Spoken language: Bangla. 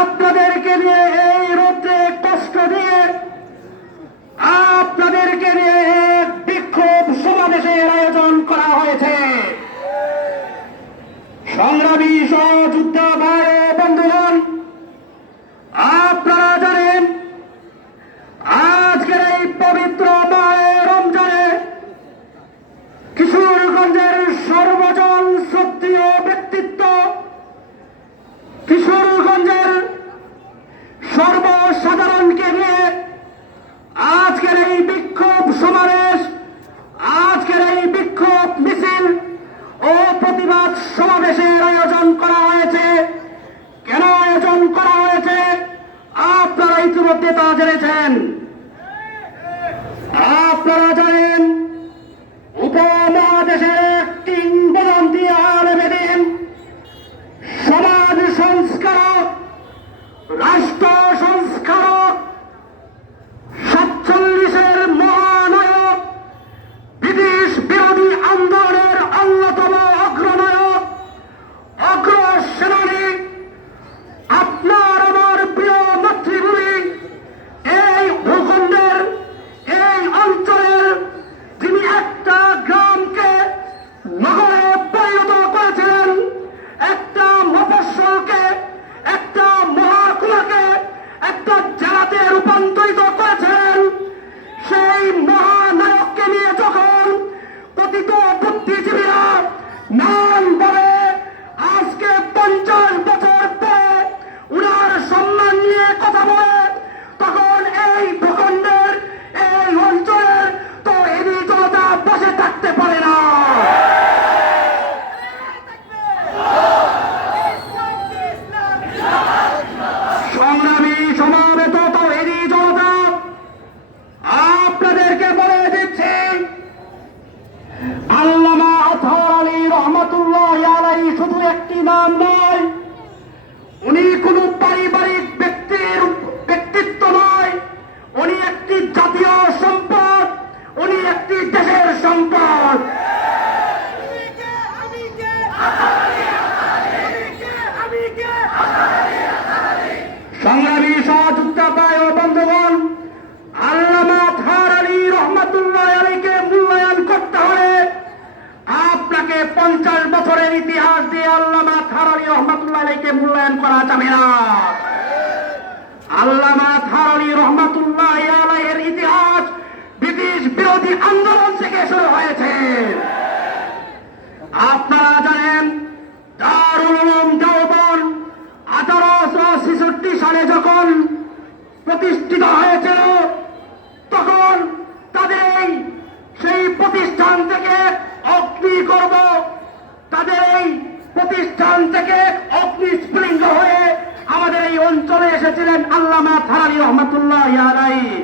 আপনাদেরকে নিয়ে এই রোদ্রে কষ্ট দিয়ে আপনাদেরকে নিয়ে এক বিক্ষোভ সমাবেশের আয়োজন করা হয়েছে। সংগ্রামী সহযোদ্ধা ভাই ও বন্ধুগণ, আপনারা জানেন আজকের এই পবিত্র মাহে রমজানে কিশোরগঞ্জের সর্বজন শ্রদ্ধেয় ব্যক্তিত্ব, কিশোরগঞ্জের সর্বসাধারণকে নিয়ে আজকের এই বিক্ষোভ সমাবেশ, আজকের এই বিক্ষোভ মিছিল ও প্রতিবাদ সমাবেশের আয়োজন করা হয়েছে। কেন আয়োজন করা হয়েছে আপনারা ইতিমধ্যে তা জেনেছেন। আপনারা জানেন উপমহাদেশের কিংবদন্তি আলেমে দ্বীন, সমাজ সংস্কারক, রাষ্ট্র সংস্কারক, 47-এর মহানায়ক, ব্রিটিশ বিরোধী আন্দোলনের অন্যতম অগ্রনায়ক, অগ্রসেনানী, আপনার আমার প্রিয় মাতৃভূমি, এই ভূখণ্ডের, এই অঞ্চলের যিনি একটা গ্রামকে নগরে পরিণত করেছিলেন, একটা মফস্বলকে, একটা মহাকুমাকে একটা জেলাতে রূপান্তরিত করেছেন, সেই মহানায়ককে নিয়ে যখন পতিত বুদ্ধিজীবীরা নাম বলে আজকে 50 বছর পরে উনার সম্মান নিয়ে কথা বলে, তখন এই ভূখণ্ডের, এই অঞ্চলের তো এদিন জনতা বসে থাকতে পারে না। সংগ্রামী সমাবেত তো এদিন জনতা, আপনাদেরকে বলে দিচ্ছি, আল্লামা আতহার আলী রহমাতুল্লাহ আলাইহি শুধু একটি নাম নয়, উনি কোন পারিবারিক ব্যক্তিত্ব নয়, উনি একটি জাতীয় সম্পদ, উনি একটি দেশের সম্পদ। সংগ্রামী সহযোদ্ধা ভাই ও বন্ধুগণ, আল্লামা আতহার আলী রহমাতুল্লাহ আলাইহিকে মূল্যায়ন করতে হলে আপনাকে 50 বছরের ইতিহাস দিয়ে আল্লামা আতহার আলী রহমাতুল্লাহ আলাইহিকে মূল্যায়ন করা যাবে না। আল্লামা আতহার আলী রহমাতুল্লাহ আলাইহির ইতিহাস ব্রিটিশ বিরোধী আন্দোলন থেকে শুরু হয়েছে। আপনারা জানেন দারুল উলুম দেওবন্দ 1866 সালে যখন প্রতিষ্ঠিত হয়েছিল, তখন তাদের সেই প্রতিষ্ঠান থেকে অগ্নিগর্ভ, তাদের এই প্রতিষ্ঠান থেকে অগ্নিস্ফুলিঙ্গ হয়ে আমাদের এই অঞ্চলে এসেছিলেন আল্লামা আতহার আলী রহমাতুল্লাহ আলাইহি।